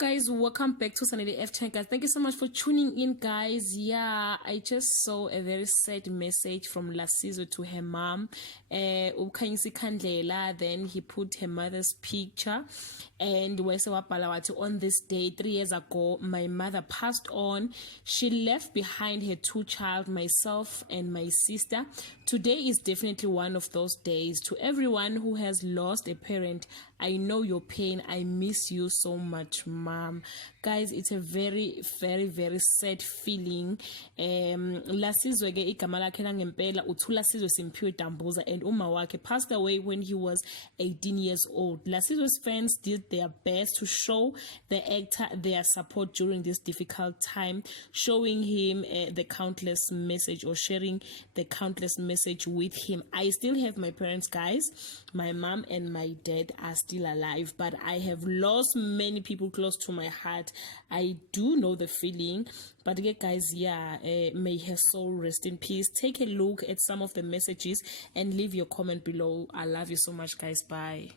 Guys, welcome back to Sanele F channel, guys. Thank you so much for tuning in, guys. Yeah, I just saw a very sad message from Lasizo to her mom. Ukhanyisi Kandlela. Then he put her mother's picture, and on this day 3 years ago, my mother passed on. She left behind her 2 children, myself and my sister. Today is definitely one of those days. To everyone who has lost a parent, I know your pain. I miss you so much, mom. Guys, it's a very, very, very sad feeling. Lasizwe ke igama lakhe langempela uThulasizwe Simphiwe Dambuza, and uma wakhe passed away when he was 18 years old. Lasizwe's fans did their best to show the actor their support during this difficult time, showing him the countless message, or sharing the countless message with him. I still have my parents, guys. My mom and my dad are still alive, but I have lost many people close to my heart. I do know the feeling, but again, guys, yeah, may her soul rest in peace. Take a look at some of the messages and leave your comment below. I love you so much, guys. Bye.